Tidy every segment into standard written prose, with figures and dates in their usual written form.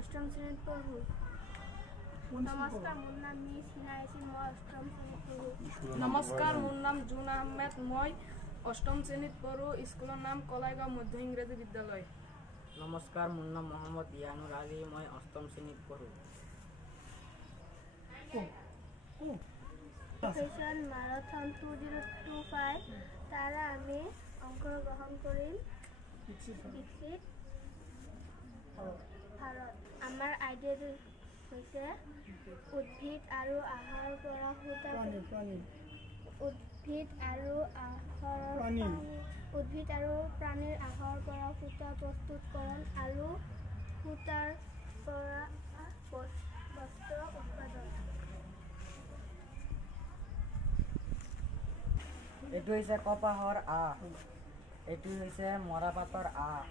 অষ্টম শ্ৰেণীত পঢ়ো। নমস্কাৰ, মোৰ নাম মিছ হিনা এছিন, মই অষ্টম শ্ৰেণীত পঢ়ো। নমস্কাৰ, মোৰ নাম জুন আহমেদ, মই অষ্টম শ্ৰেণীত পঢ়ো। স্কুলৰ নাম কলাইগাঁও মধ্য ইংৰাজী বিদ্যালয়। নমস্কাৰ, মোৰ নাম মোহাম্মদ ইয়ানুৰ আলী, মই অষ্টম শ্ৰেণীত পঢ়ো। মাৰাথন 2025 তাৰা আমি অংশগ্ৰহণ কৰিম। দীক্ষিত ভাৰত। আমাৰ আইডিয়াটো হৈছে উদ্ভিদ আৰু আহাৰৰ পৰা উদ্ভিদ আৰু প্ৰাণীৰ আহাৰৰ পৰা সূতা প্ৰস্তুতকৰণ আৰু সূতাৰ পৰা বস্ত্ৰ উৎপাদন। এইটো হৈছে কপাহৰ আঁহ, এইটো হৈছে মৰাপাতৰ আঁহ,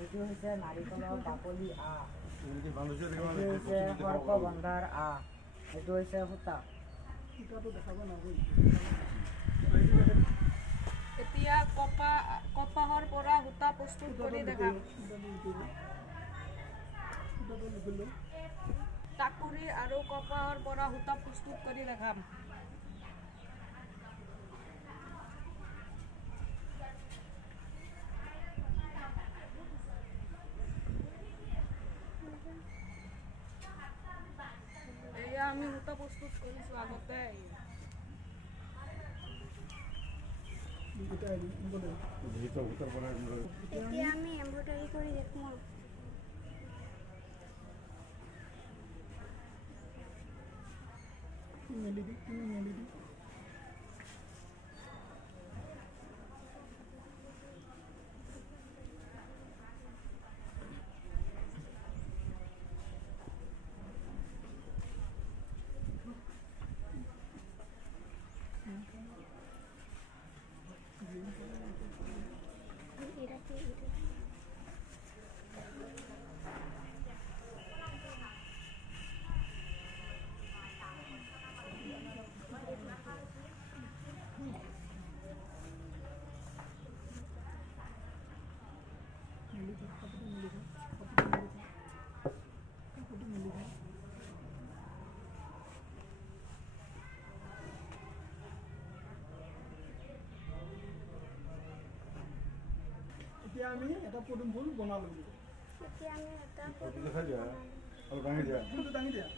এইটো হৈছে নাৰিকলৰ বাকলি আঁহ, এইটো হৈছে সৰ্পবন্ধাৰ আঁহ, এইটো হৈছে সূতা। এতিয়া কপাহৰ পৰা সূতা প্ৰস্তুত কৰি দেখাম। টাকুৰি আৰু কপাহৰ পৰা সূতা প্ৰস্তুত কৰি দেখাম। এয়া আমি সূতা প্ৰস্তুত কৰিছো আগতে। এতিয়া আমি এমব্ৰইডাৰী কৰি দেখুৱাম। এতিয়া আমি এটা পদুম ফুল বনালো। এতিয়া আমি এটা পদুম ফুলটো দাঙি দিয়া।